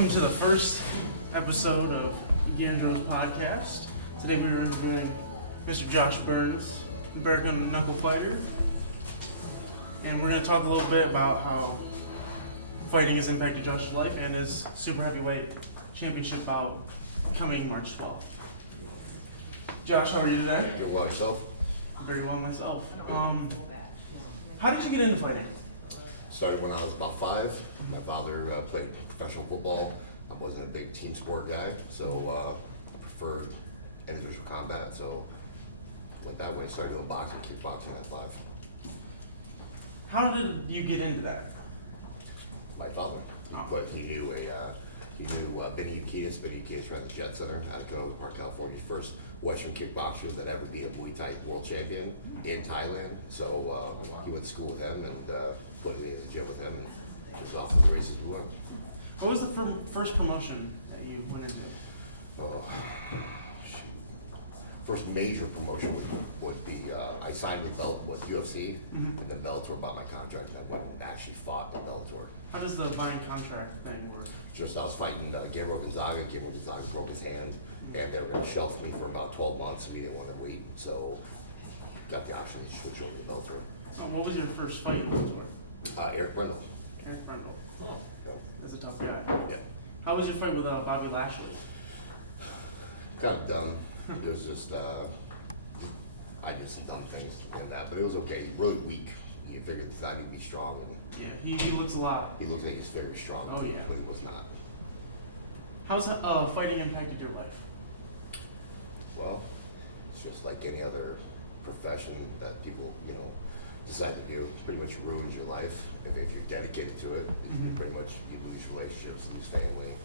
Welcome to the first episode of Ganjro's podcast. Today we are interviewing Mr. Josh Burns, American knuckle fighter, and we're going to talk a little bit about how fighting has impacted Josh's life and his super heavyweight championship bout coming March 12th. Josh, how are you today? Doing well yourself? Very well myself. How did you get into fighting? Started when I was about 5. My father played professional football. I wasn't a big team sport guy, so I preferred individual combat. So went that way. Started doing boxing, kickboxing at 5. How did you get into that? My father, he knew Benny Kiedis. Benny Kiedis ran the Jet Center out of Ganjro Park, California. First Western kickboxer that ever be a Muay Thai world champion in Thailand. So he went to school with him and put me in the gym with him, and it was off to the races we went. What was the first promotion that you went into? Oh, shoot. First major promotion would be I signed with UFC, and then Bellator bought my contract, and I went and actually fought in Bellator. How does the buying contract thing work? Just I was fighting Ganjro Gonzaga. Ganjro Gonzaga broke his hand, and they were going to shelf me for about 12 months, and we didn't want to wait, so got the option to switch over to Bellator. What was your first fight in Bellator? Eric Brindle. Eric Brundle. Yeah. That's a tough guy. Yeah. How was your fight with Bobby Lashley? Kind of dumb. It was just, I did some dumb things in that, but it was okay. Really weak. You figured that he'd be strong, and Yeah, he looks a lot. he looks like he's very strong. Oh, yeah. But he was not. How's fighting impacted your life? Well, it's just like any other profession that people, decide to do. It pretty much ruins your life. If you're dedicated to it, you pretty much, you lose relationships, lose family.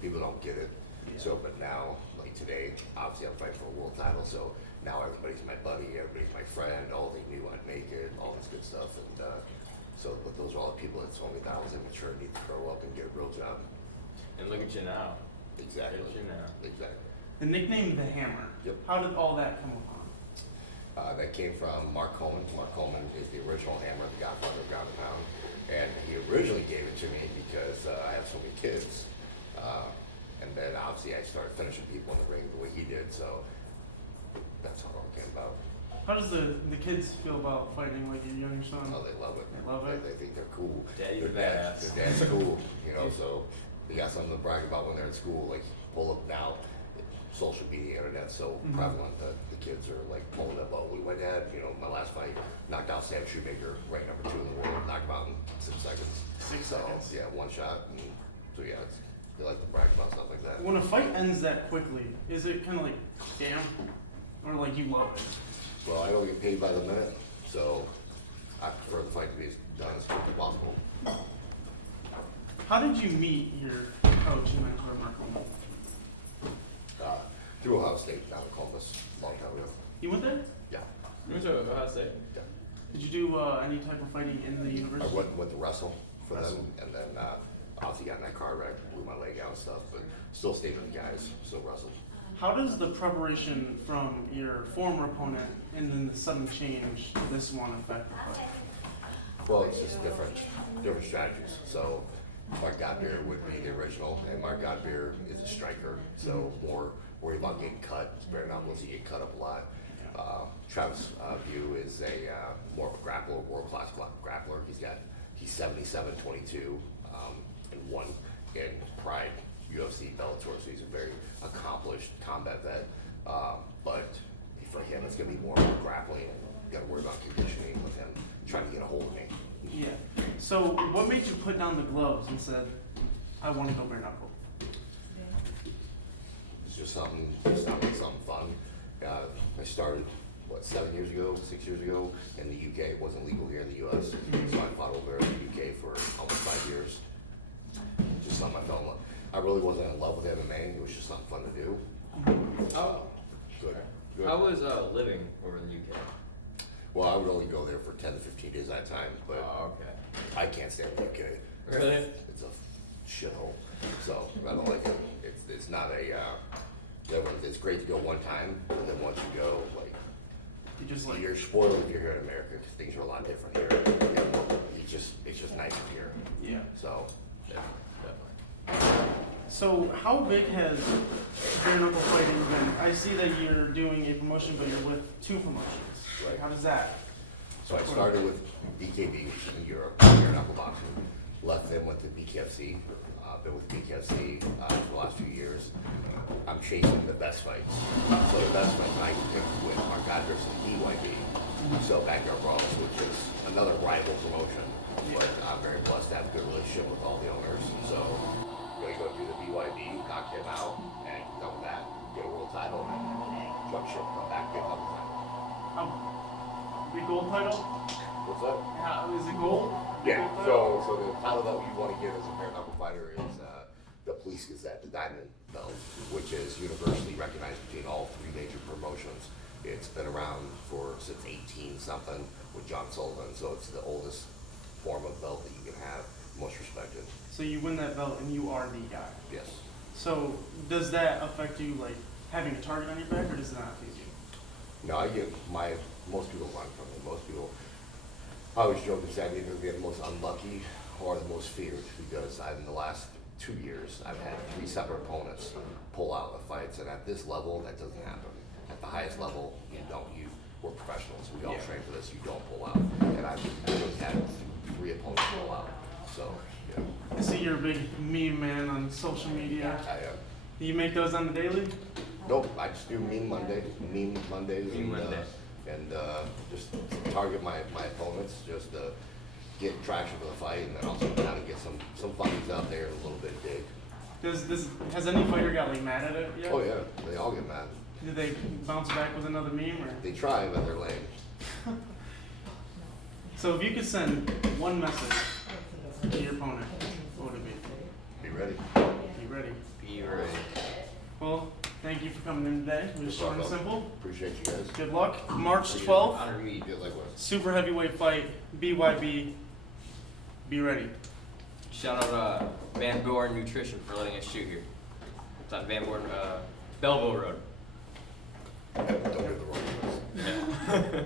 People don't get it. Yeah. So, but now, like today, obviously I'm fighting for a world title, so now everybody's my buddy, everybody's my friend, all they knew I'd make it, all this good stuff. And but those are all the people that told me that I was immature, need to grow up and get a real job. And look at you now. Exactly. Look at you now. Exactly. The nickname The Hammer. Yep. How did all that come upon? That came from Mark Coleman. Mark Coleman is the original Hammer, the godfather of ground and pound. And he originally gave it to me because I have so many kids. And then obviously I started finishing people in the ring the way he did, so that's how it all came about. How does the kids feel about fighting like your younger son? Oh, they love it. They love it? They think they're cool. Daddy's Their badass. dad's cool, so they got something to brag about when they're in school. Like, pull up now, social media, internet, so prevalent that the kids are like pulling up, oh, my dad, my last fight, knocked out Sam Shoemaker, ranked number 2 in the world, knocked him out in 6 seconds. 6 seconds. Yeah, one shot. And so yeah, they like to brag about stuff like that. When a fight ends that quickly, is it kind of like, damn? Or like you love it? Well, I don't get paid by the minute, so I prefer the fight to be done as quick as possible. How did you meet your coach and mentor, Mark Coleman? Through Ohio State down in Columbus, a long time ago. You went there? Yeah. You went to Ohio State? Yeah. Did you do any type of fighting in the I university? went to wrestle for them, and then obviously got in that car wreck, blew my leg out and stuff, but still stayed with the guys, still wrestled. How does the preparation from your former opponent and then the sudden change to this one affect the fight? Well, it's just different strategies. So Mark Godbeer would be the original, and Mark Godbeer is a striker, so more worried about getting cut. It's better not once you get cut up a lot. Travis View is a more of a grappler, world-class grappler. He's 77-22 and won in Pride, UFC, Bellator, so he's a very accomplished combat vet. But for him, it's going to be more grappling, and you got to worry about conditioning with him, trying to get a hold of me. Yeah. So what made you put down the gloves and said, I want to go bare knuckle? It's just something fun. I started, 7 years ago, 6 years ago in the UK. It wasn't legal here in the US. So I fought over in the UK for almost 5 years. Just something I fell in love. I really wasn't in love with MMA. It was just something fun to do. Oh, Good. how was living over in the UK? Well, I would only go there for 10 to 15 days at a time, but Oh, okay. I can't stand the UK. Really? It's a shithole. So I don't like it. It's not it's great to go one time, and then once you go, like, You just like, you're spoiled if you're here in America because things are a lot different here. It's just nicer here. yeah. So Yeah, definitely. So how big has bare knuckle fighting been? I see that you're doing a promotion, but you're with two promotions. Right. How does that? So I started with BKB, which is in Europe, bare knuckle boxing. Left them, went to BKFC. Been with BKFC for the last few years. I'm chasing the best fights. So the best fights I picked with our Ganjro and BYB. So Backyard Brawls, which is another rival promotion. But I'm very blessed to have a good relationship with all the owners. So we're gonna go do the BYB, knock him out, and done with that, get a world title, and jump ship, come back, get another title. Big gold title? What's up? How, is it gold? Yeah, Gold title? so the title that we want to get as a bare knuckle fighter is the Police Gazette, the Diamond Belt, which is universally recognized between all three major promotions. It's been around since 18 something with John Sullivan, so it's the oldest form of belt that you can have, most respected. So you win that belt and you are the guy. Yes. So does that affect you, like having a target on your back, or does it not affect you? No, I get most people run from me. Most people, I always joke and say I'm either the most unlucky or the most feared because in the last 2 years, I've had 3 separate opponents pull out of fights, and at this level, that doesn't happen. At the highest level, we're professionals. We all Yeah. train for this. You don't pull out, and I've literally had 3 opponents pull out. So, yeah, I see you're a big meme man on social media. I am. Do you make those on the daily? Nope, I just do meme Mondays, Meme Monday. and just target my opponents, just to get traction for the fight, and then also kind of get some funnies out there and a little bit of dig. Has any fighter got like mad at it yet? Oh yeah, they all get mad. Did they bounce back with another meme, or? They try, but they're lame. So if you could send one message to your opponent, what would it be? Be ready. Be ready. Be ready. Well, thank you for coming in today. It was short and Welcome. simple. Appreciate you guys. Good luck. March 12th, Honor me. Yeah, likewise. super heavyweight fight, BYB. Be ready. Shout out Van Born Nutrition for letting us shoot here. It's on Van Born, Belleville Road. Don't do the wrong ones. Yeah.